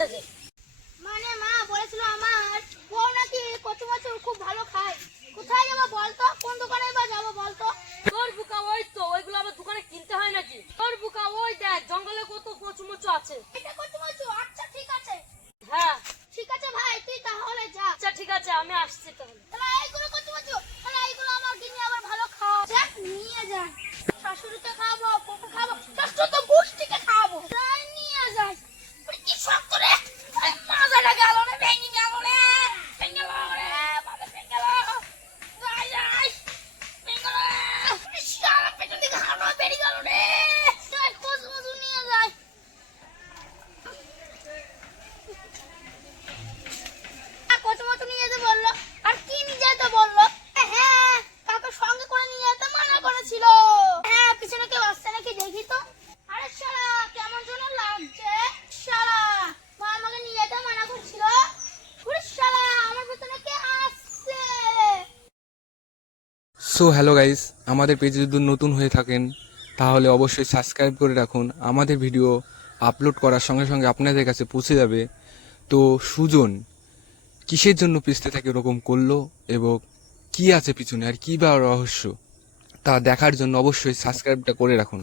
ঘটেছে? মানে মা বলেছিল আমার বউ নাকি কচু মাছ খুব ভালো খায়। কোথায় যাবো বলতো? কোন দোকানে বা যাবো বলতো? তোর বুকা ওই তো, ওইগুলো আমার দোকানে কিনতে হয় নাকি? তোর বুকা ওই দেখ, জঙ্গলে কত কচু মচু আছে। এটা কচু মাছ? আচ্ছা ঠিক আছে। হ্যাঁ ঠিক আছে ভাই, তুই তাহলে যা। আচ্ছা ঠিক আছে, আমি আসছি তাহলে। তাহলে এইগুলো কচু মাছ, তাহলে এইগুলো আমার কিনে আবার ভালো খাওয়া যাক, নিয়ে যান। শাশুড়িকে খাবো, বউকে খাবো, ষষ্ঠ তো গোষ্ঠীকে খাবো। তাই নিয়ে যাই। কি শক্ত রে, মাজাটা গেল রে, ভেঙে গেল রে, ভেঙে গেল রে, বাবা ভেঙে গেল। যাই যাই, ভেঙে গেল রে, সারা পেছন দিকে হাওয়া বেরিয়ে গেল রে। যাই কচু মাছ নিয়ে যাই। কচু মাছ নিয়ে যেতে বললো, আর কি নিয়ে যেতে বললো? হ্যাঁ, কাকে সঙ্গে করে নিয়ে যেতে মানা করেছিল। হ্যাঁ, পিছনে কেউ আসছে নাকি দেখি তো। আরে শালা, কেমন যেন লাগছে। শালা, মা আমাকে নিয়ে যেতে মানা করছিল। ওরে শালা, আমার পিছনে কে আসছে? সো হ্যালো গাইস, আমাদের পেজে যদি নতুন হয়ে থাকেন তাহলে অবশ্যই সাবস্ক্রাইব করে রাখুন। আমাদের ভিডিও আপলোড করার সঙ্গে সঙ্গে আপনাদের কাছে পৌঁছে যাবে। তো সুজন কিসের জন্য পিছতে থাকে এরকম করলো এবং কি আছে পিছনে আর কী বা রহস্য তা দেখার জন্য অবশ্যই সাবস্ক্রাইবটা করে রাখুন।